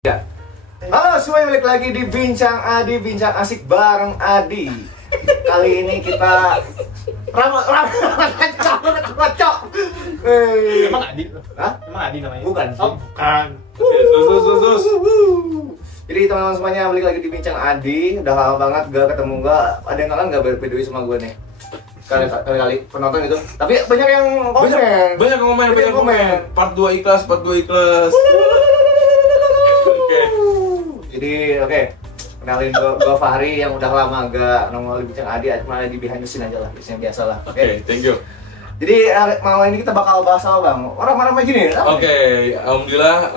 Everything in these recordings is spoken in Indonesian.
Ya. Halo semuanya, balik lagi di Bincang Adi, Bincang Asik bareng Adi. Kali ini kita kocok. Emang Adi? Hah? Emang Adi namanya? Bukan sih. Oh, bukan. Sus. Jadi teman-teman semuanya, balik lagi di Bincang Adi. Udah lama banget gak ketemu, ada yang kangen gak berpedui sama gue nih? Kali-kali penonton gitu. Tapi banyak yang komen. Banyak yang komen. Part 2 ikhlas. Jadi oke. Kenalin gue Fahri yang udah lama gak nongol di Bincang Adi, cuma di behind the scene aja lah, biasa lah. Oke, thank you. Jadi malam ini kita bakal bahas apa bang? Orang marah gini ya? Oke, alhamdulillah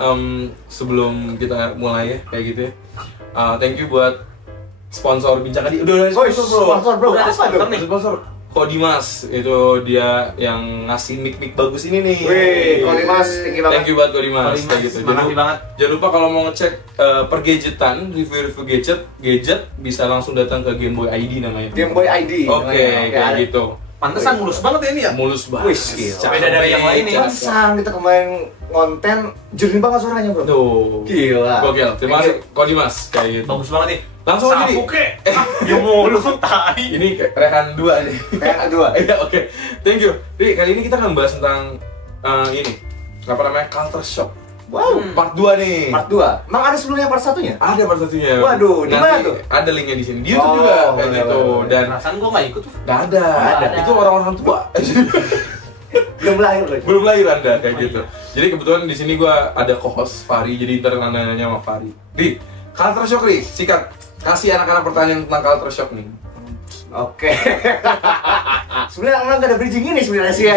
sebelum kita mulai ya kayak gitu ya. Thank you buat sponsor Bincang Adi. Udah Sponsor bro, Udah ada apa sponsor tuh? nih. Sponsor Kodimas, itu dia yang ngasih mic bagus ini nih. Wih, Kodimas, tinggi banget. Thank you buat Kodimas, kayak gitu. Makasih banget. Jangan lupa kalau mau ngecek pergadgetan, review gadget bisa langsung datang ke Gameboy ID namanya. Gameboy ID. Oke, kayak gitu. Pantesan mulus banget ya ini ya? Mulus banget. Wih, gila. Beda dari yang lain nih. Pantesan kita kemarin konten jernih banget suaranya bro. Tuh. Gila. Gokil. Terima kasih Kodimas kayak gitu. Bagus banget nih. Langsung aja nih. Sapu kek. Ya mulu tai. Ini rehan 2 nih. Yang kedua. Iya, oke. Thank you. Jadi kali ini kita akan bahas tentang ini. Apa namanya? Culture shock. Wow. Part 2 nih. Part 2. Emang ada sebelumnya part 1-nya? Ada part 1-nya. Waduh, di mana Nanti tuh? ada linknya di sini. Di YouTube Oh, juga kayak boleh, gitu. boleh. Dan Perasaan gua nggak ikut tuh. nggak ada. Nggak ada. Itu orang-orang tua. Belum lahir loh. Belum lahir Anda kayak gitu. Jadi kebetulan di sini gua ada co-host Fahri, jadi ntar nanya sama Fahri. Di culture shock nih, sikat. Kasih anak-anak pertanyaan tentang culture shock nih. Oke. Sebenarnya emang gak ada bridging ini sebenarnya sih ya.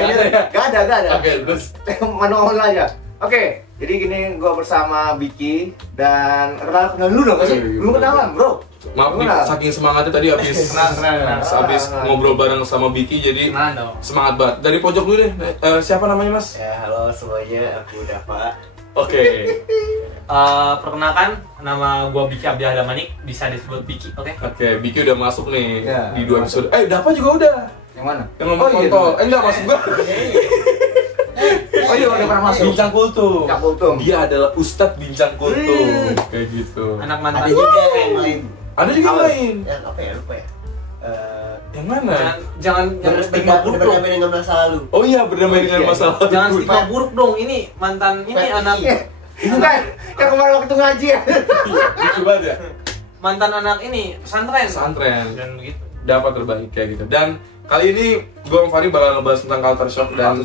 Gak ada. Oke, terus Manual aja. Oke, jadi gini gue bersama Biki dan kenal dulu dong sih? Belum kenalan bro. maaf nih, Gimana? saking semangatnya tadi habis Kenal. habis ngobrol bareng sama Biki, jadi Gimana dong? semangat banget. Dari pojok dulu deh. Siapa namanya Mas? Ya, halo semuanya, aku Dava. Oke. Perkenalkan, nama gua Biki Abdiah Damanik, bisa disebut Biki, oke? Oke, Biki udah masuk nih Ya, di 2 episode. Dapa juga udah. Yang mana? Yang ngomong kontol. Enggak masuk gua. Oh iya, udah pernah masuk. Bincang Kultum. Bincang Kultum. Dia adalah Ustadz Bincang Kultum. Kayak gitu. Anak mantan. Ada juga yang lain. Ada juga yang lain. Yang apa ya, lupa ya. Yang mana? Jangan stigma buruk dong. Berdamai dengan masa lalu. Oh iya, berdamai dengan iya. masalah. Jangan stigma buruk dong. Ini mantan ini anak Bukan, yang kemarin waktu ngaji ya. Lucu banget ya. mantan anak ini pesantren. Pesantren. Dan begitu. Dapat terbaik kayak gitu. Dan kali ini gue sama Fahri bakal ngebahas tentang culture shock dan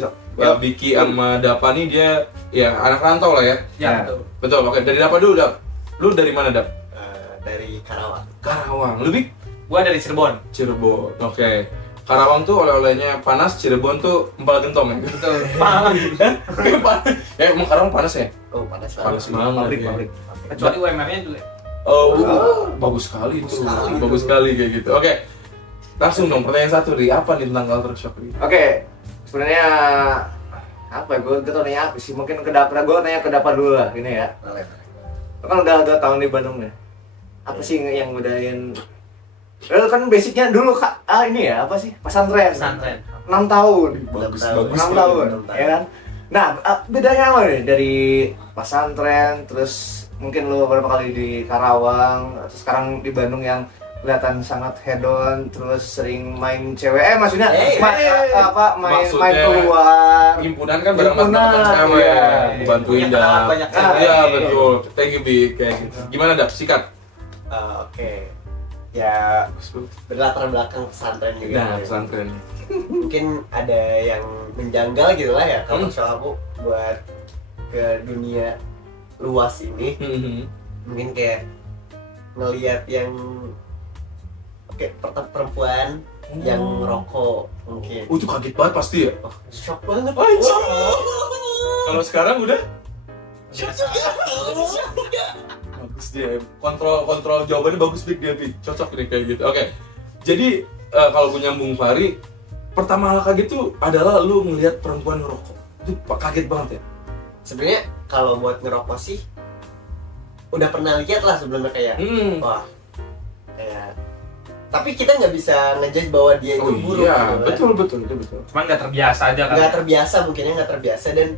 Biki sama Dapa nih dia ya anak rantau lah ya. Ya, Ya. betul. Betul. Oke, dari Dapa dulu, Dap. Lu dari mana, Dap? Dari Karawang. Karawang. Lebih Gua dari Cirebon. Cirebon. Oke. Karawang tuh oleh-olehnya panas, Cirebon tuh empal gentong ya. Betul. Paham. Emang Karawang panas ya? Oh, panas Panas banget. banget. ya. Kecuali UMR-nya tuh ya. Oh, bagus sekali itu. Bagus sekali kayak gitu. Oke. Langsung dong pertanyaan satu, Ri. Apa nih tentang culture shock, Ri? Oke, sebenarnya apa ya? Gue tau nanya apa sih? Mungkin gue nanya ke Dapa dulu lah, gini ya. Boleh. Lo kan udah 2 tahun di Bandung nih. Apa sih yang ngudahin? Lo kan basicnya dulu ini ya, apa sih? Pesantren. Pesantren. 6 tahun. Bagus, 6 tahun, ya kan? Nah, bedanya apa nih dari pesantren, terus mungkin lo beberapa kali di Karawang, terus sekarang di Bandung yang kelihatan sangat hedon, terus sering main cewek, maksudnya main keluar. Himpunan kan bareng Himpunan, teman-teman cewek, iya. bantuin Punya kenalan Dap. banyak cewek. Iya betul. Thank you, Bik. Kayak gitu. Gimana, Dap? Sikat. Oke. Ya, berlatar belakang pesantren juga. Nah, pesantren. Mungkin ada yang menjanggal gitu lah ya kalau soal aku buat ke dunia luas ini. Mungkin kayak ngelihat yang perempuan yang ngerokok mungkin. Itu kaget banget pasti ya. Shock banget. Kalau sekarang udah bagus dia. Kontrol jawabannya bagus, Bik, dia, Bik. Cocok nih kayak gitu. Oke. Jadi kalau gue nyambung Fahri, pertama kaget tuh adalah lu ngelihat perempuan ngerokok. Itu kaget banget ya. Sebenarnya kalau buat ngerokok sih udah pernah lihat lah sebelumnya kayak wah kayak, tapi kita nggak bisa ngejudge bahwa dia itu buruk iya, gitu kan. betul. Cuman nggak terbiasa aja kan. Nggak terbiasa, mungkinnya nggak terbiasa. Dan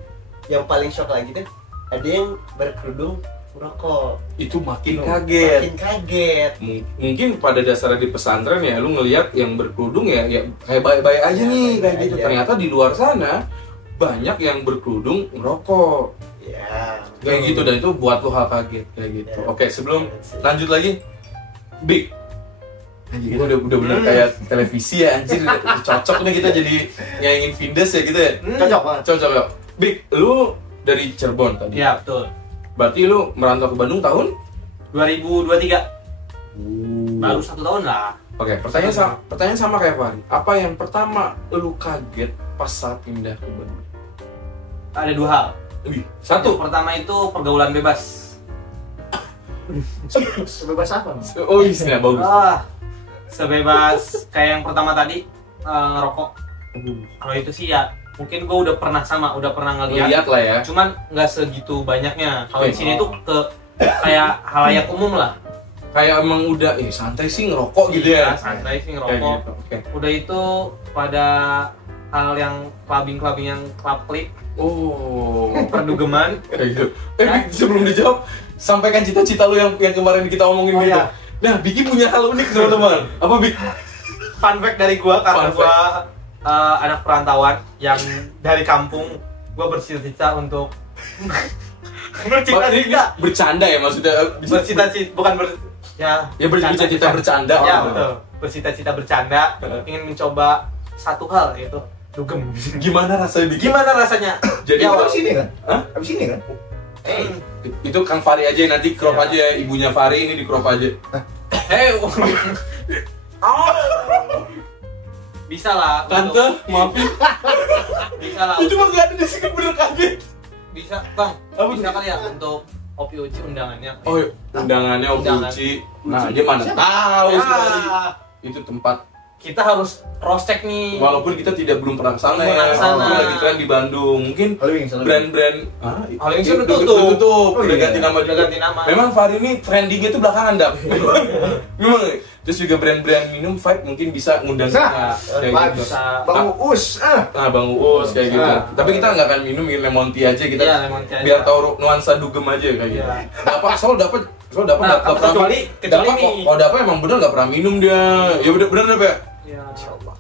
yang paling shock lagi kan ada yang berkerudung merokok. itu makin kaget. Makin kaget. Mungkin pada dasarnya di pesantren ya lu ngelihat yang berkerudung ya kayak baik-baik aja Ya, nih kayak baik gitu. aja. Ternyata di luar sana banyak yang berkerudung ngerokok Ya. kayak gitu, dan itu buat lu hal kaget kayak gitu. Ya. Oke, sebelum lanjut lagi, Big, anjir, kita udah bener kayak televisi ya anjir. Cocok nih kita jadi nyanyiin Vindes ya gitu ya. Cocok banget. Cocok ya. Big, lu dari Cirebon tadi. Iya, betul. Berarti lu merantau ke Bandung tahun 2023. Baru 1 tahun lah. Oke, pertanyaan sama kayak Fahri. Apa yang pertama lu kaget pas saat pindah ke Bandung? Ada 2 hal. Wih, Yang satu. pertama itu pergaulan bebas. Sebebas apa? Mas? Oh, iya, bagus. Sebebas kayak yang pertama tadi ngerokok. Kalau itu sih ya mungkin gue udah pernah ngeliat. Lihat lah ya. Cuman nggak segitu banyaknya. Kalau di Oke. sini tuh kayak halayak umum lah. Kayak emang udah santai sih ngerokok gitu ya. Iya, santai sih Kayak ngerokok. gitu. Oke. Udah itu pada hal yang clubbing yang club klik Oh, perdugeman. kayak gitu. Big, sebelum dijawab, sampaikan cita-cita lu yang kemarin kita omongin Oh, gitu. iya. Nah, Biki punya hal unik teman-teman. Apa, Bik? Fun fact dari gua karena Fun gua anak perantauan yang dari kampung, gua bercita-cita untuk bercita-cita Bercanda ya maksudnya? bercita-cita bukan Ya bercita-cita bercanda. Ya, Oh. betul. Bercita-cita bercanda, ingin mencoba satu hal yaitu dugem. Gimana rasanya, Biki? Gimana rasanya? Jadi Ya, Abis ini kan? Hah? Abis ini kan? Itu Kang Fahri aja, nanti crop Iya. aja ya. Ibunya Fahri ini di crop aja. Hei. Bisa lah. Tante, maafin. Bisa lah. Itu mah gak ada di sini, bener kaget. Bisa, Bang. Apa Bisa tuh? kali ya untuk Opi Uci undangannya. Oh, iya. Undangannya Om Undangan. Uci. Nah, dia mana tahu sekali. Itu tempat, Kita harus cross check nih. walaupun kita belum pernah kesana Belum ya. pernah kesana. Itu lagi tren di Bandung. Mungkin Holwing, brand-brand Holwings iya, udah tutup. tutup. Oh, Udah iya. ganti nama Udah juga. ganti nama. Memang Fahri ini trendingnya itu belakangan, Dap. Memang. Terus juga brand-brand minum Vibe mungkin bisa ngundang Bisa. kita. Kayak Bisa. gitu. Bisa. Bang Uus, Nah, Bang Uus kayak gitu. Ah. Tapi kita nggak akan minum lemon tea aja, kita Iya, lemon tea aja. biar tahu nuansa dugem aja kayak gitu. Iya. Dapat Nah, nggak pernah kecuali Dapat nih. kalau dapat emang bener nggak pernah minum dia. Ya bener apa ya? Ya, insyaallah.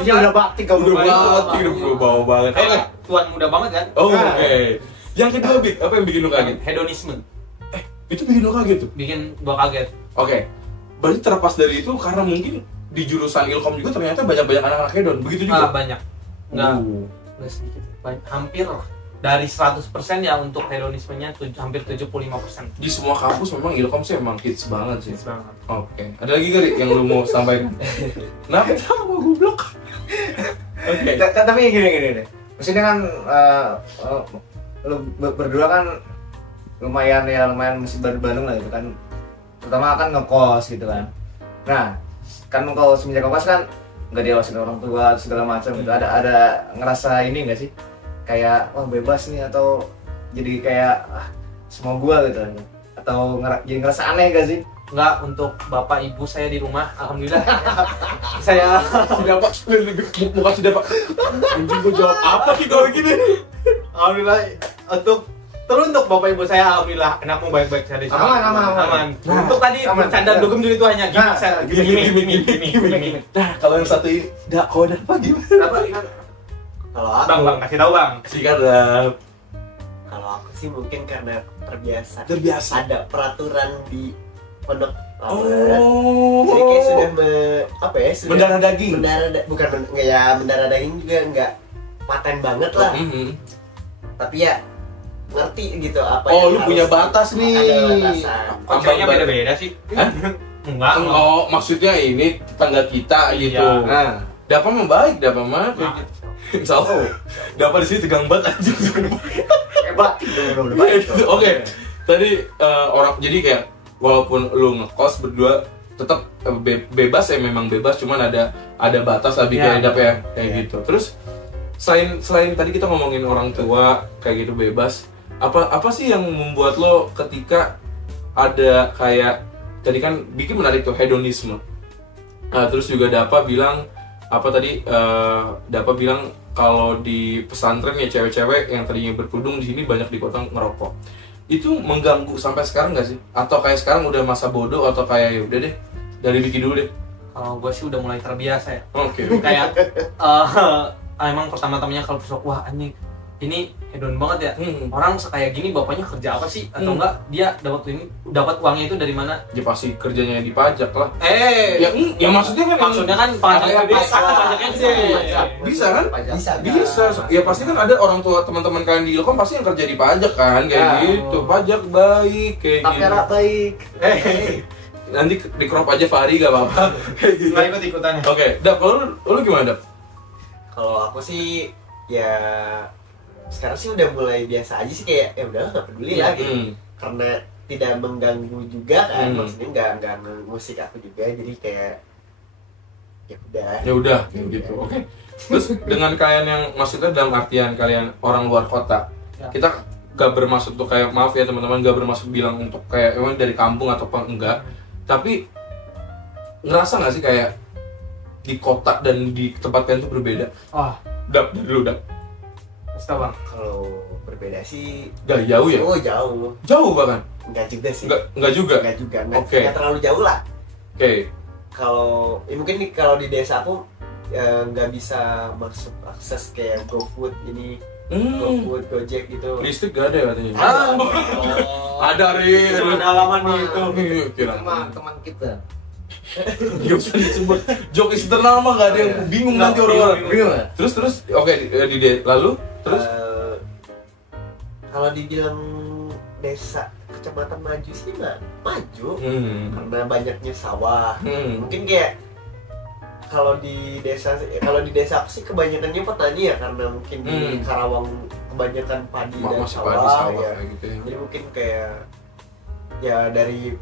dia udah bakti kamu. Udah banget, udah bau banget. Oke. Kayak tuan muda banget kan? Oh, Nah. oke. Yang kedua, Bik, apa yang bikin lu kaget? Hedonisme. Itu bikin lu kaget tuh. Bikin gua kaget. Oke. Berarti terlepas dari itu karena mungkin di jurusan Ilkom juga ternyata banyak anak-anak hedon. Begitu juga. Banyak. Enggak sedikit. Hampir dari 100% ya untuk hedonismenya hampir 75%. Di semua kampus memang Ilkom sih emang hits banget sih. Hits banget. Oke. Ada lagi gak Rik, yang lu mau sampaikan? Kenapa sama goblok? Oke. Tapi gini. Maksudnya kan lu berdua kan lumayan masih baru Bandung lah gitu kan. Pertama kan ngekos gitu kan. Nah, kan kalau semenjak ngekos kan nggak diawasin orang tua segala macam gitu. Ada ngerasa ini nggak sih? Kayak wah bebas nih atau jadi kayak semua gua gitu atau jadi ngerasa aneh gak sih? Enggak, untuk bapak ibu saya di rumah alhamdulillah. Saya Sudah Pak, muka sudah Pak. Anjing gua jawab apa sih kalau gini? alhamdulillah untuk bapak ibu saya alhamdulillah anakmu baik-baik saja. Aman. Nah, untuk tadi Aman. bercanda dugem dulu itu hanya Nah, gimmick. Nah, kalau yang satu ini, kalau apa gimana? Kalau aku, Bang, kasih tahu Bang. Sikat lah. kalau aku sih mungkin karena terbiasa. Terbiasa. Ada peraturan di pondok lama. Oh. Jadi kayak sudah sudah Mendarah daging. mendarah daging juga nggak paten banget lah. Mhm. Tapi ya ngerti gitu apa Oh, yang lu punya harus- batas nih. Ada batasan. Kok ceweknya beda-beda sih? Hah? Enggak. Oh, maksudnya ini tetangga kita gitu. Iya. Nah, Dapa mah baik, Dapa mah. Nah, Insya Allah. Dapa di sini tegang banget anjing. hebat. Udah baik. Oke. Tadi orang jadi kayak walaupun lu ngekos berdua tetap bebas ya, memang bebas, cuman ada batas lah Iya, kayak Dap ya kayak iya. gitu. Terus selain tadi kita ngomongin orang tua kayak gitu bebas, apa sih yang membuat lo ketika ada kayak tadi kan bikin menarik tuh hedonisme. Terus juga Dapa bilang Dapa bilang kalau di pesantren ya cewek-cewek yang tadinya berkerudung di sini banyak di kota ngerokok. itu mengganggu sampai sekarang nggak sih? Atau kayak sekarang udah masa bodoh atau kayak ya udah deh dari bikin dulu deh. Kalau gue sih udah mulai terbiasa ya. Oke. Kayak emang pertama-tamanya kalau besok wah anjing ini hedon banget ya. Orang kayak gini bapaknya kerja apa sih? Atau enggak dia dapat uangnya itu dari mana? Ya pasti kerjanya di pajak lah. Ya maksudnya kan pajaknya gede. Bisa kan? Bisa. Ya pasti kan ada orang tua teman-teman kalian di Ilkom pasti yang kerja di pajak kan kayak gitu. Pajak baik kayak gitu. Tapera baik. Nanti di crop aja Fahri gak apa-apa. Nggak ikut-ikutan ya. Oke, Dap, lu gimana, Dap? Kalau aku sih ya sekarang sih udah mulai biasa aja sih, kayak ya udah nggak peduli lah gitu. Karena tidak mengganggu juga kan, maksudnya nggak musik aku juga, jadi kayak ya udah gitu. Oke. Terus dengan kalian yang maksudnya dalam artian kalian orang luar kota, kita gak bermaksud tuh kayak maaf ya teman-teman, gak bermaksud bilang untuk kayak emang dari kampung atau apa enggak, tapi ngerasa nggak sih kayak di kota dan di tempat kalian tuh berbeda? Dap, dari dulu Dap. Pasti bang. Kalau berbeda sih Gak jauh ya? Oh jauh Bahkan? Enggak juga sih. Enggak juga? Enggak terlalu jauh lah. Oke. Kalau mungkin nih kalau di desa aku nggak bisa masuk akses kayak GoFood ini, GoFood, Gojek gitu. Listrik gak ada katanya? Ada Rin. Pengalaman itu. Kira Teman kita. Gak usah disebut joke internal mah gak ada yang bingung nanti orang-orang. Bingung. Terus oke, lalu terus kalau dibilang desa kecamatan maju sih nggak maju karena banyaknya sawah. Mungkin kayak kalau di desa aku sih kebanyakannya petani ya, karena mungkin di Karawang kebanyakan padi dan sawah ya. Gitu ya. Jadi mungkin kayak ya dari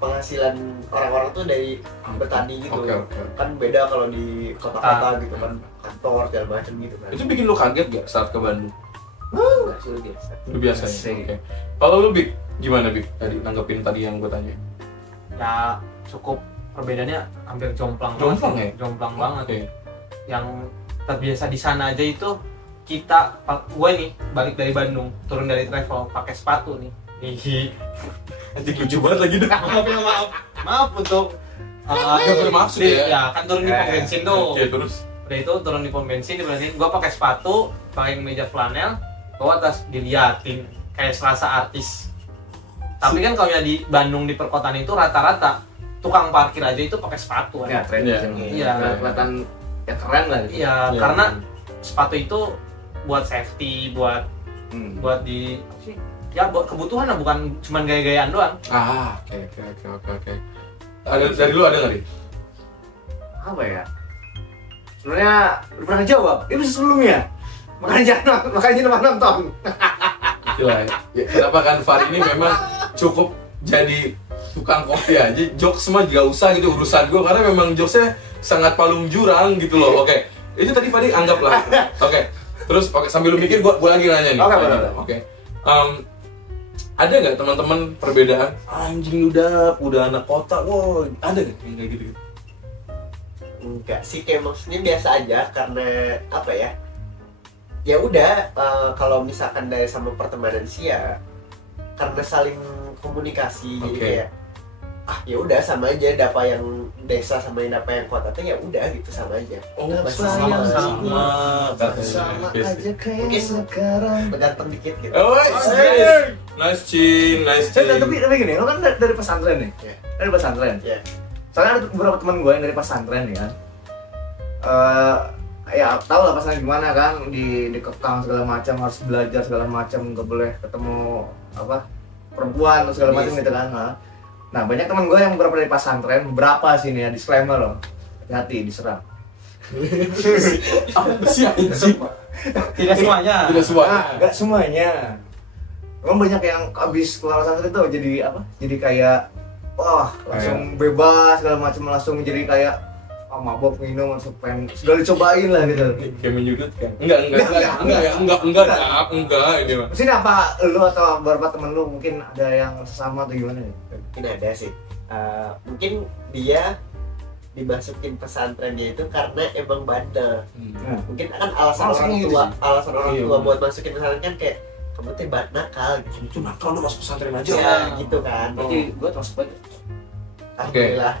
penghasilan orang-orang tuh dari bertani gitu. Kan beda kalau di kota-kota gitu kan, kantor segala macam gitu kan. Itu bikin lu kaget gak saat ke Bandung? Enggak sih, biasa. Lu biasa ya? Oke. Kalau lu Bik, gimana Bik? Tadi nanggepin tadi yang gue tanya. Ya cukup perbedaannya hampir jomplang ya? Jomplang banget. Okay. Yang terbiasa di sana aja itu gue nih balik dari Bandung, turun dari travel pakai sepatu nih. Nanti lucu banget lagi deh. Maaf untuk Gak bermaksud ya? Ya kan turun di pom bensin tuh. Oke, terus? Udah itu turun di pom bensin, gue pakai sepatu, pakai meja flanel, bawa tas, diliatin kayak serasa artis. Tapi kan kalau di Bandung di perkotaan itu rata-rata tukang parkir aja itu pakai sepatu kan. Ya, tren Iya. kelihatan ya keren lah. Iya, karena sepatu itu buat safety, buat di ya buat kebutuhan lah, bukan cuma gaya-gayaan doang. Oke. Ada dari lu ada nggak nih? Apa ya? Sebenarnya lu pernah jawab. Itu sebelumnya. Makanya lupa nonton. Gila ya. Kenapa kan Far ini memang cukup jadi tukang kopi aja. Jokes mah gak usah gitu urusan gue, karena memang jokesnya sangat palung jurang gitu loh. Oke. Itu tadi Fadi anggaplah. Oke. Terus sambil lu mikir gue lagi nanya nih. Oke. Ada nggak teman-teman perbedaan? Anjing udah anak kota, wow, ada nggak kayak gitu? Enggak sih, kayak maksudnya biasa aja, karena apa ya? Ya udah, kalau misalkan dari sama pertemanan sih ya, karena saling komunikasi, jadi kayak ya udah sama aja, dapa yang desa sama yang dapa yang kota tuh ya udah gitu sama aja. Sama aja kayak mungkin sekarang. bergantung dikit gitu. Nice chin. Tapi gini, lo kan dari pesantren nih. Dari pesantren. Soalnya ada beberapa teman gue yang dari pesantren nih kan. Ya tau lah pesantren gimana kan, dikekang segala macam, harus belajar segala macam, nggak boleh ketemu perempuan atau segala macam gitu kan. Nah banyak teman gue yang beberapa dari pesantren, beberapa sini ya, disclaimer loh, hati-hati diserang. Tidak semuanya. Nggak semuanya. Emang banyak yang abis keluar pesantren tuh jadi jadi kayak langsung bebas segala macam, langsung jadi kayak mabok minum, langsung pengen segala dicobain lah gitu. Kayak menyudut kan? Enggak ini mah. Sini apa lu atau beberapa temen lu mungkin ada yang sesama atau gimana ya? Mungkin ada sih. Mungkin dia dimasukin pesantrennya itu karena emang bandel. Mungkin kan alasan orang tua buat masukin pesantren kan kayak kamu teh nakal gitu. Itu nakal lu masuk pesantren aja. Ya gitu kan. Berarti gue termasuk banget. Oke. Alhamdulillah.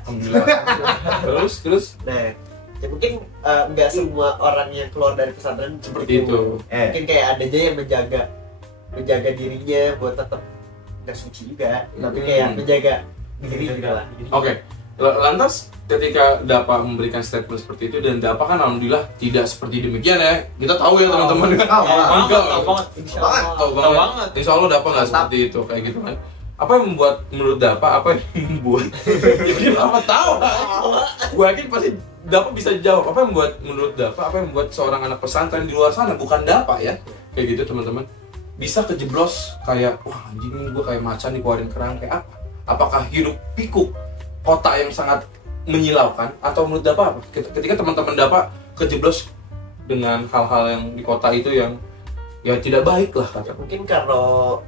Alhamdulillah. Terus Nah, ya mungkin nggak semua orang yang keluar dari pesantren seperti itu. Mungkin kayak ada aja yang menjaga dirinya buat tetap nggak suci juga, tapi kayak menjaga diri gitu lah. Oke. Lantas ketika Dapa memberikan statement seperti itu dan Dapa kan alhamdulillah tidak seperti demikian ya. Kita tahu ya teman-teman kan. Tahu banget. Tahu banget. Insya Allah Dapa nggak seperti itu kayak gitu kan. Apa yang membuat menurut Dapa apa yang membuat jadi Dapa tahu? Gue yakin pasti Dapa bisa jawab. Apa yang membuat menurut Dapa? Apa yang membuat seorang anak pesantren di luar sana bukan Dapa ya kayak gitu teman-teman bisa kejeblos kayak wah anjing nih gue kayak macan dikeluarin kerang kayak apa? Apakah hidup pikuk kota yang sangat menyilaukan atau menurut Dapa apa? Ketika teman-teman Dapa kejeblos dengan hal-hal yang di kota itu yang ya tidak baik lah kata. Mungkin kalau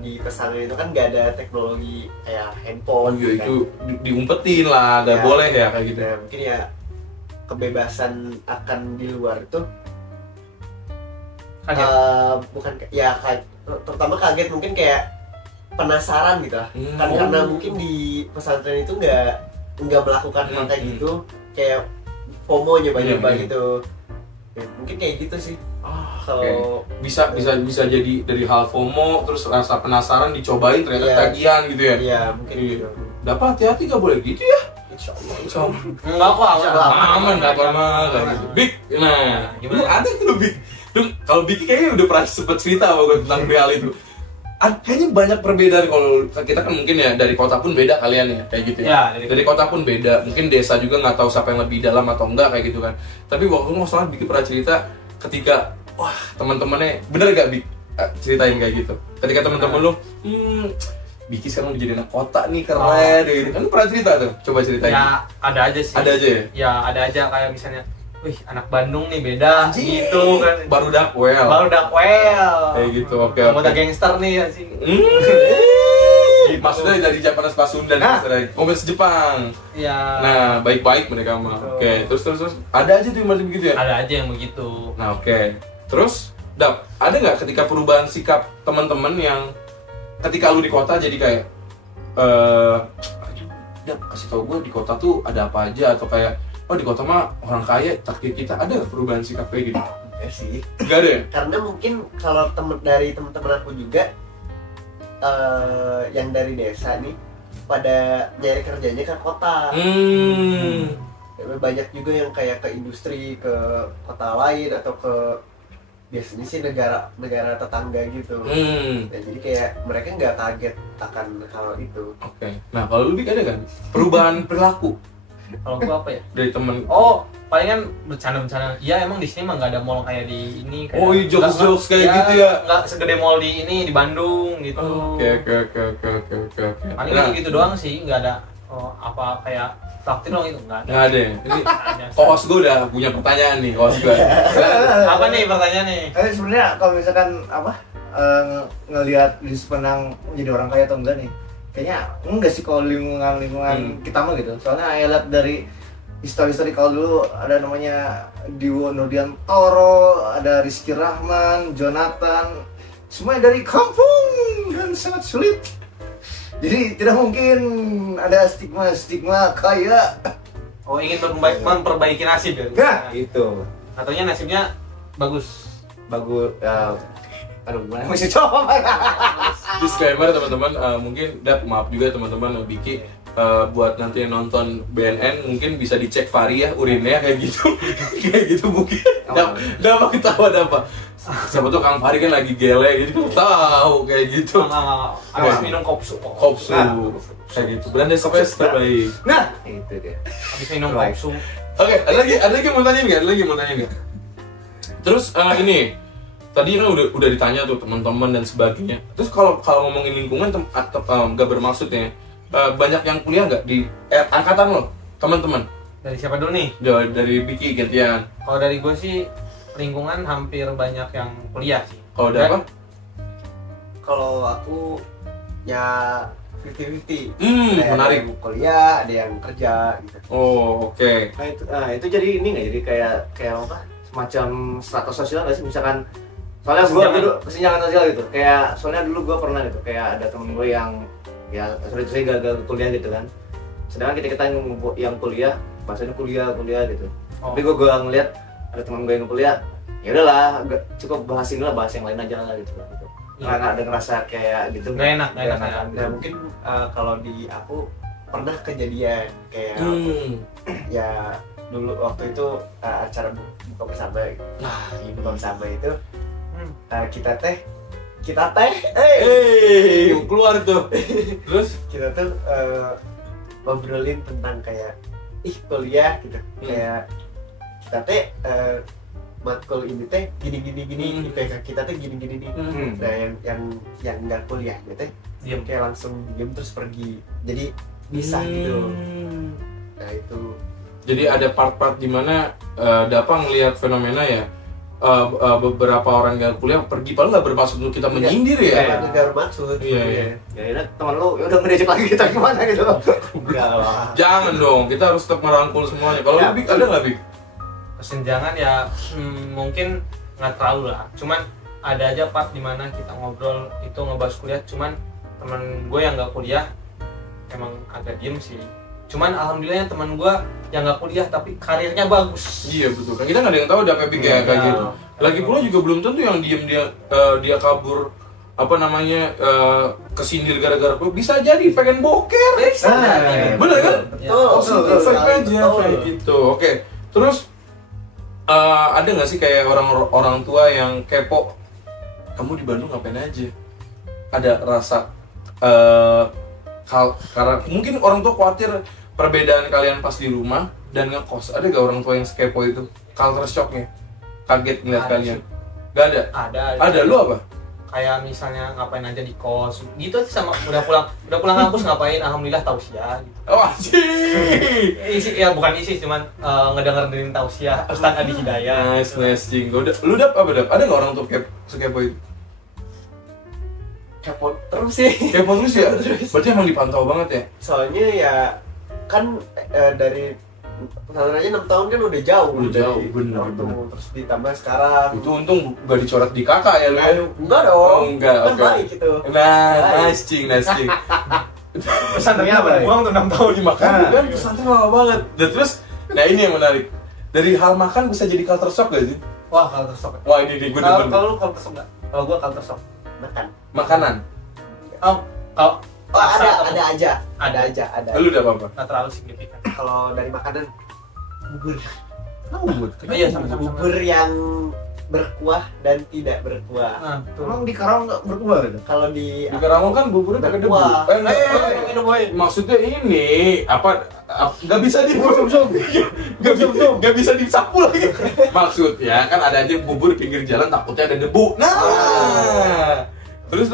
di pesantren itu kan nggak ada teknologi kayak handphone. Ya kan. itu diumpetin lah, nggak Ya. boleh ya kayak gitu. Nah, mungkin ya kebebasan akan di luar itu Kaget. bukan ya kayak terutama kaget mungkin kayak penasaran gitu lah. Kan karena mungkin di pesantren itu nggak melakukan hal kayak gitu, kayak FOMO nyoba-nyoba Iya. gitu. Ya, mungkin kayak gitu sih. Oke. Bisa jadi dari hal FOMO terus rasa penasaran dicobain ternyata Iya. tagihan gitu ya. Iya, mungkin Iya. gitu. Dapat hati-hati nggak boleh gitu ya. Insya Allah. Insya Allah. Enggak kok, Aman, dapat mah kayak gitu. Big, nah, Gimana? lu ada tuh Big. Lu kalau Biki kayaknya udah pernah sempet cerita sama gue tentang real itu. Kayaknya banyak perbedaan kalau kita kan mungkin ya dari kota pun beda kalian ya kayak gitu ya. Ya, Dari kota pun beda. Mungkin desa juga nggak tahu siapa yang lebih dalam atau enggak kayak gitu kan. Tapi waktu itu masalah Biki pernah cerita ketika wah teman-temannya bener gak Bik ceritain kayak gitu. Ketika teman-teman lu Biki sekarang udah jadi anak kota nih keren gitu. Kan lu pernah cerita tuh. Coba ceritain. Ya ada aja sih. Ada aja ya. Ya ada aja kayak misalnya, wih anak Bandung nih beda gitu kan. Baru dakwel. Baru dakwel. Kayak gitu. Oke. Anggota gangster nih sih. Maksudnya dari Japanes Pasundan maksudnya komunitas Jepang. Ya. Nah, baik-baik mereka mah. Oke, terus ada aja tuh yang macam begitu ya. Ada aja yang begitu. Nah, oke. Terus, Dap, ada nggak ketika perubahan sikap teman-teman yang ketika lu di kota jadi kayak Dap, kasih tau gue di kota tuh ada apa aja atau kayak oh di kota mah orang kaya takdir kita, ada nggak perubahan sikap kayak gitu? Ya sih. Gak ada ya? Karena mungkin kalau dari teman-teman aku juga yang dari desa nih pada nyari kerjanya ke kota. Banyak juga yang kayak ke industri, ke kota lain atau ke biasanya sih negara tetangga gitu. Nah, jadi kayak mereka nggak kaget akan hal itu. Oke. Nah, kalau lu Dik, ada kan perubahan perilaku Kalau gua apa ya? dari temen? Oh, palingan bercanda-bercanda. Iya, emang di sini mah nggak ada mall kayak di ini. Kayak, Oh, iya, jokes-jokes kayak gitu ya? Nggak segede mall di ini di Bandung gitu. Oke. Paling Nah, gitu doang sih, nggak ada apa kayak traktir dong itu nggak ada. nggak ada ya? Ini Ada. host gue udah punya pertanyaan nih, host gue. Apa nih pertanyaannya? Sebenarnya kalau misalkan ngelihat Yusuf Penang menjadi orang kaya atau enggak nih, kayaknya enggak sih kalau lingkungan kita mah gitu. Soalnya saya lihat dari histori kalau dulu ada namanya Diwo Nurdiantoro, ada Rizky Rahman, Jonathan, semuanya dari kampung dan sangat sulit. Jadi tidak mungkin ada stigma kaya. Oh, ingin memperbaiki nasib ya? Nah, itu Katanya nasibnya bagus. bagus. Aduh, gimana mesti coba? Disclaimer teman-teman, mungkin maaf juga teman-teman Biki buat nanti yang nonton BNN mungkin bisa dicek Fari ya urinnya kayak gitu. Kayak gitu mungkin. Dapat ketawa dapat. Siapa tuh Kang Fari kan lagi gele gitu, tahu kayak gitu. Habis minum kopsu. Kopsu kayak gitu. Belanda Express terbaik. Nah, itu dia. Habis minum kopsu. Oke, ada lagi yang mau tanya nggak? Ada lagi yang mau tanya nggak? Terus ini tadi kan udah ditanya tuh teman-teman dan sebagainya. Terus kalau ngomongin lingkungan nggak bermaksud ya. Banyak yang kuliah nggak di angkatan lo, teman-teman? Dari siapa dulu nih? Dari Biki gantian. Kalau dari gue sih lingkungan hampir banyak yang kuliah sih. Kalau dari apa? Kalau aku ya 50-50. Ada Menarik. yang kuliah, ada yang kerja gitu. Oh, oke. Nah itu jadi ini nggak, jadi kayak apa, semacam strata sosial nggak sih, misalkan Soalnya gue Kesenjangan. dulu kesenjangan sosial gitu. Kayak soalnya dulu gue pernah gitu, kayak ada temen gue yang ya sorry gagal kuliah gitu kan. Sedangkan kita yang kuliah, bahasanya kuliah gitu. Oh. Tapi gue ngeliat ada teman gue yang kuliah, ya udahlah cukup bahas inilah, bahas yang lain aja lah gitu. Nggak ada ngerasa kayak gitu. Nggak enak ya. Nah mungkin kalau di aku pernah kejadian kayak ya dulu waktu itu acara buka bersama gitu. Nah buka bersama itu kita teh keluar tuh. Terus kita tuh ngobrolin tentang kayak kuliah gitu. Kayak kita teh matkul ini teh gini IPK kita teh gini nih. Nah yang nggak kuliah gitu Diam. kayak langsung diem terus pergi, jadi bisa gitu. Nah itu Jadi ada part-part dimana Dapa ngelihat fenomena ya, beberapa orang yang kuliah pergi, padahal nggak bermaksud untuk kita menyindir ya. nggak bermaksud. Iya. Ya udah teman lu ya udah ngediajak lagi kita gimana gitu. Enggak lah. Jangan dong, kita harus tetap merangkul semuanya. Kalau Ya, lu Bik, ada nggak Bik? Kesenjangan ya mungkin nggak terlalu lah, cuman ada aja part dimana kita ngobrol itu ngebahas kuliah, cuman teman gue yang nggak kuliah emang agak diem sih, cuman alhamdulillahnya teman gue yang nggak kuliah tapi karirnya bagus. Iya betul kan, kita nggak ada yang tahu Dapa Bik ya kayak gitu. Lagi pula juga belum tentu yang diem dia kabur kesindir gara-gara kuliah, bisa jadi pengen boker. Bener kan? Betul. Efek aja kayak gitu. Oke, terus ada nggak sih kayak orang tua yang kepo, kamu di Bandung ngapain aja? Ada rasa karena mungkin orang tua khawatir perbedaan kalian pas di rumah dan ngekos. Ada gak orang tua yang kepo itu? Culture shocknya, kaget ngeliat Ada kalian? sih. Gak ada? Ada, lu apa? Kayak misalnya ngapain aja di kos gitu aja, sama udah pulang kampus ngapain, alhamdulillah tausiah gitu. Oh anjing! Isi ya bukan isi, cuman ngedengerin tausiah Ustaz Adi Hidayat. Nice, jing. Lu Dap apa Dap? Ada gak orang tua sekepo itu? Kepo terus sih. Kepo terus ya? Berarti emang dipantau banget ya? Soalnya ya kan dari pesantren aja 6 tahun kan udah jauh. Udah jauh, dari bener. terus ditambah sekarang. Itu untung gak dicoret di kakak ya lu ya? Enggak dong. Oh, enggak, Kan oke. baik itu. Nah, Baik. nice cing. Pesantrennya apa, buang tuh 6 tahun Makan kan pesantren lama banget. Dan terus, nah ini yang menarik. Dari hal makan bisa jadi culture shock gak sih? Wah, kalau tersok. Wah ini nih, gue demen. Kalau lu kalau tersok enggak? Kalau gua kalau tersok. Makan. Makanan. Oh, kalau Ada aja. Lu udah apa-apa? nggak terlalu signifikan. Kalau dari makanan bubur. Iya, sama-sama. Bubur yang berkuah dan tidak berkuah. Nah, tuh. Emang di Karawang nggak berkuah gitu? Kalau di Di Karawang kan buburnya pakai debu. Berkuah. Enggak. Maksudnya ini nggak bisa nggak bisa disapu lagi. Maksudnya kan ada aja bubur di pinggir jalan takutnya ada debu. Nah. Terus.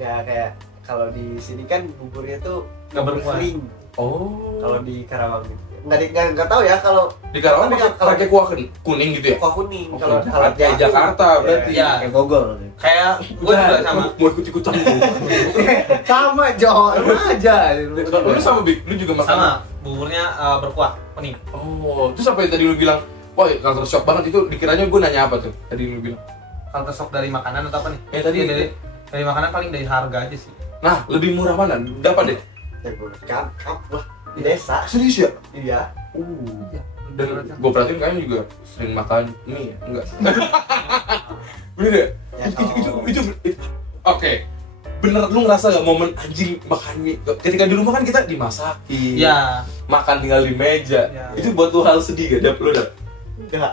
ya kayak kalau di sini kan buburnya tuh Nggak berkuah. kering. Oh. Kalau di Karawang gitu. Nggak tahu ya kalau Di Karawang Tapi kalau- pakai kuah kuning gitu ya? kuah kuning. Oke, Kalau kayak Jakarta berarti. Iya. Kayak Bogor. Kayak gua juga sama. Mau ikut-ikutan. Sama Jo, lu aja. Lu sama Bik, lu juga makan. Sama buburnya berkuah pening. Oh, terus apa yang tadi lu bilang? Wah, culture shock banget itu. Dikiranya gue nanya apa tuh? Tadi lu bilang. Kalau tersok dari makanan atau apa nih? Ya, tadi- dari makanan paling dari harga aja sih. Nah, lebih murah mana? Dapat deh. kan wah di desa. Serius ya? Iya. Dan gue perhatiin kalian juga sering makan mie ya? Enggak? Bener ya? Ya, Itu oke. Bener, lu ngerasa gak momen anjing makan mie? Ketika di rumah kan kita dimasakin, Iya. makan tinggal di meja. Ya. Itu buat lu hal sedih gak? Dap, lu Dap? Enggak.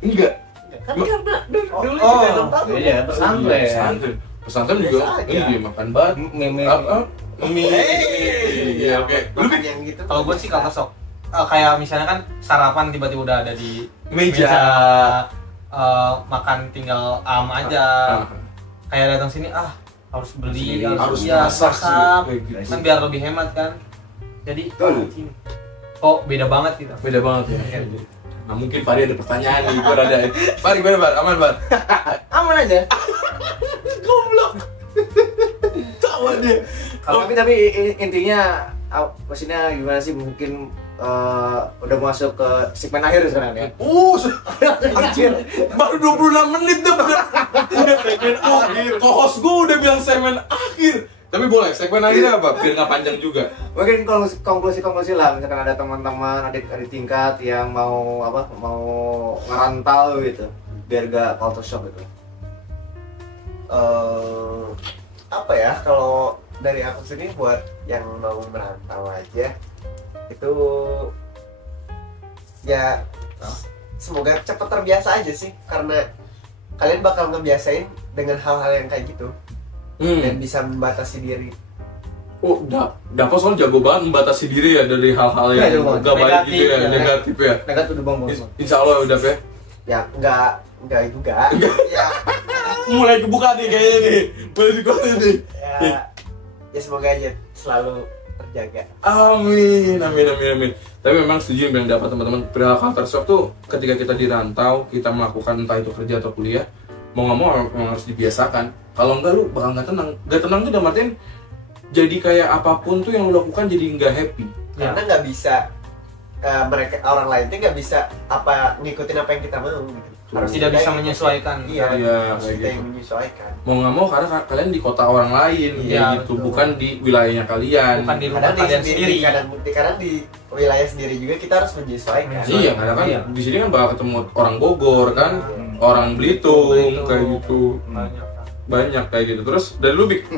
Enggak. Kan karena dulu Oh, juga 6 tahun. Iya, pesantren. Pesantren Biasa juga aja. ini dia makan bat. Meme. Mie. Iya, oke. Lu Makan yang gitu. Kalau gue sih kalau tersok kayak misalnya kan sarapan tiba-tiba udah ada di meja. Makan tinggal aja. Kayak datang sini harus beli, Sendiri, harus iya, masak sih, masak. kayak gitu. Kan biar lebih hemat kan. Jadi Betul. kok beda banget gitu. Beda banget ya. Nah, mungkin Fari ada pertanyaan nih, gue ada. Fari, gimana Bar? Aman Bar? Aman aja. Goblok. Tahu dia. Tapi intinya maksudnya gimana sih, mungkin udah masuk ke segmen akhir sekarang ya. Anjir, baru 26 menit tuh udah segmen akhir. Co-host gue udah bilang segmen akhir. Tapi boleh, segmen akhirnya apa? Biar nggak panjang juga. Mungkin konklusi lah, misalkan ada teman-teman adik tingkat yang mau ngerantau gitu, biar gak culture shock gitu. Apa ya, kalau dari aku sendiri buat yang mau merantau aja itu ya semoga cepat terbiasa aja sih, karena kalian bakal ngebiasain dengan hal-hal yang kayak gitu dan bisa membatasi diri. Oh, Dapa soal jago banget membatasi diri ya dari hal-hal yang gak baik gitu ya, negatif ya. Negatif udah bang. Insya Allah udah ya. Ya enggak juga. Ya, Mulai kebuka nih kayaknya nih. Mulai dibuka nih. ya semoga aja selalu terjaga. Amin. Tapi memang setuju yang bilang dapat teman-teman, perihal culture shock tuh ketika kita dirantau, kita melakukan entah itu kerja atau kuliah, mau nggak mau memang harus dibiasakan. Kalau enggak lu bakal nggak tenang. Nggak tenang tuh udah Martin, jadi kayak apapun tuh yang lu lakukan jadi nggak happy. Karena nggak bisa mereka orang lain tuh nggak bisa ngikutin apa yang kita mau gitu. Harus tidak bisa menyesuaikan. Iya, kayak kita yang gitu. menyesuaikan. Mau nggak mau karena kalian di kota orang lain Iya, kayak gitu, betul. bukan di wilayahnya kalian. Bukan di rumah Kadang kalian sendiri. kadang di wilayah sendiri juga kita harus menyesuaikan. Iya, karena kan Iya. di sini kan bakal ketemu orang Bogor kan, orang Belitung kayak gitu. Banyak kayak gitu. Terus dari lu Bik,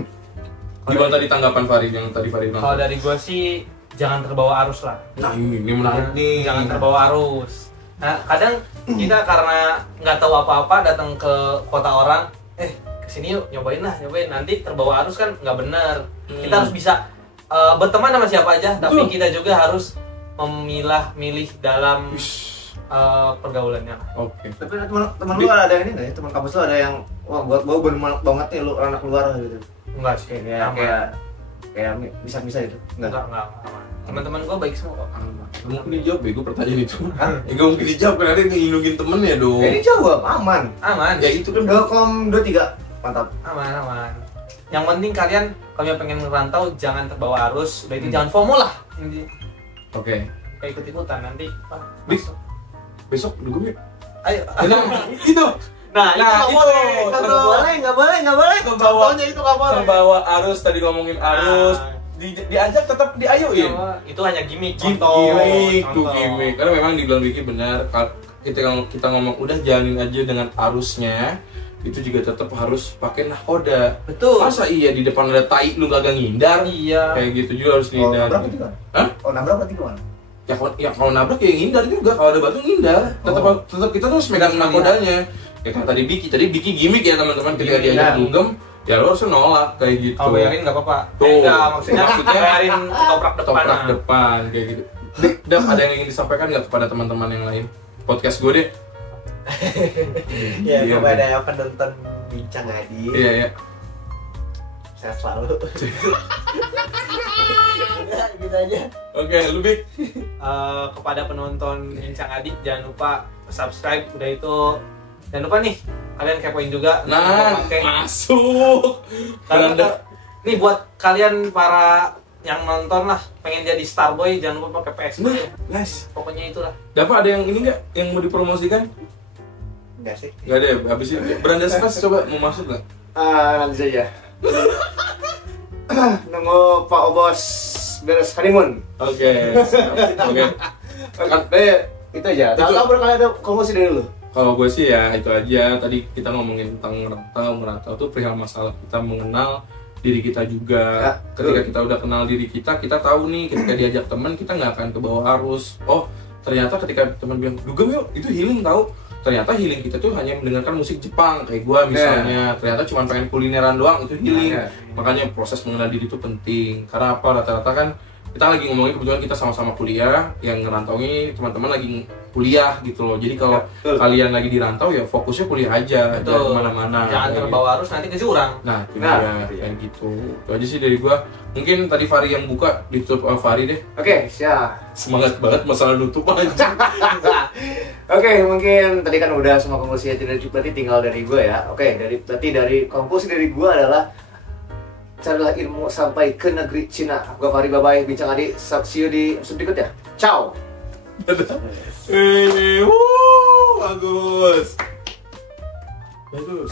gimana tadi tanggapan Farid yang tadi Farid bilang? Kalau dari gue sih jangan terbawa arus lah. Nah ini menarik nih. Jangan terbawa arus. Nah, kadang kita karena nggak tahu apa-apa datang ke kota orang, kesini yuk nyobain nanti terbawa arus kan nggak benar. Kita harus bisa berteman sama siapa aja, tapi kita juga harus milih dalam pergaulannya. Oke. Tapi teman lu ada ini nggak ya? Teman kampus lu ada yang wah gua banget nih lu anak luar gitu. Enggak sih, Kayak bisa gitu. enggak. Teman-teman gue baik semua kok. Mungkin dijawab bego pertanyaan itu. Enggak mungkin dijawab kan ada ngelindungin temennya dong. Ini jawab aman. Aman. Ya itu kan Welcome 23. Mantap. Aman. Yang penting kalian kalau yang pengen ngerantau jangan terbawa arus, udah itu jangan FOMO lah. Intinya. Oke. Kayak ikut-ikutan nanti. Bik. Besok dulu yuk. Ayo. Itu. Nah, itu nggak boleh. Nggak boleh. Contohnya itu nggak boleh. Terbawa arus, tadi ngomongin arus. Diajak tetap diayuin. Itu hanya gimmick. Gimmick tuh Contoh. gimmick. Karena memang dibilang Vicky benar. Kita ngomong udah jalanin aja dengan arusnya. Itu juga tetap harus pakai nahkoda. Betul. Masa iya di depan ada tai lu kagak ngindar? Iya. Kayak gitu juga harus ngindar. Nabrak berarti kan? Hah? Nabrak berarti gimana? Ya kalau nabrak ya ngindar juga. Kalau ada batu ngindar. Tetap kita terus megang nahkodanya. Kayak kan tadi Biki gimmick ya teman-teman, ketika Gimmick, diajak ya. dugem ya lo harus nolak kayak gitu. Kalau bayarin nggak apa-apa. Tuh. Enggak, maksudnya bayarin ketoprak depan. Toprak depan kayak gitu. Dap, ada yang ingin disampaikan nggak kepada teman-teman yang lain? Podcast gue deh. Ya, Iya, kepada penonton Bincang Adi. Iya. Sehat selalu. Udah, gitu aja. Oke, lu Bik. Kepada penonton Bincang Adik jangan lupa subscribe, udah itu jangan lupa nih kalian kepoin juga. Nah, Pakai. masuk. Karena nih buat kalian para yang nonton lah pengen jadi Starboy jangan lupa pakai PS. Nah, nice. Pokoknya itulah. Dapat ada yang ini nggak yang mau dipromosikan? Enggak sih. Nggak ada. Habis ini Beranda Space coba mau masuk nggak? Nanti saja. Nunggu Pak Obos beres honeymoon. Oke. Oke. Itu aja. Tahu berkali ada konklusi dari lu. Kalau gue sih ya itu aja. Tadi kita ngomongin tentang merantau tuh perihal masalah kita mengenal diri kita juga. Ya, Ketika kita udah kenal diri kita tahu nih ketika diajak teman kita nggak akan ke bawah arus. Oh ternyata ketika teman bilang dugem yuk, itu healing tahu. Ternyata healing kita tuh hanya mendengarkan musik Jepang kayak gue misalnya. Ternyata cuma pengen kulineran doang itu healing. Makanya proses mengenal diri itu penting. Karena apa, rata-rata kan kita lagi ngomongin kebetulan kita sama-sama kuliah, yang ngerantaui teman-teman lagi kuliah gitu loh. Jadi kalau kalian lagi dirantau ya fokusnya kuliah aja, jangan kemana-mana. Jangan terbawa arus nanti ke jurang. Nah, itu dia kayak gitu. Itu aja sih dari gua. Mungkin tadi Fari yang buka, ditutup Fari deh. Oke, siap. Semangat banget masalah nutup aja. Oke, mungkin tadi kan udah semua konklusinya, berarti tinggal dari gue ya. Oke, berarti dari konklusi dari gue adalah carilah ilmu sampai ke negeri Cina. Gue Fari, bye-bye. Bincang Adi, see you di episode berikut ya. Ciao. Bagus. Bagus.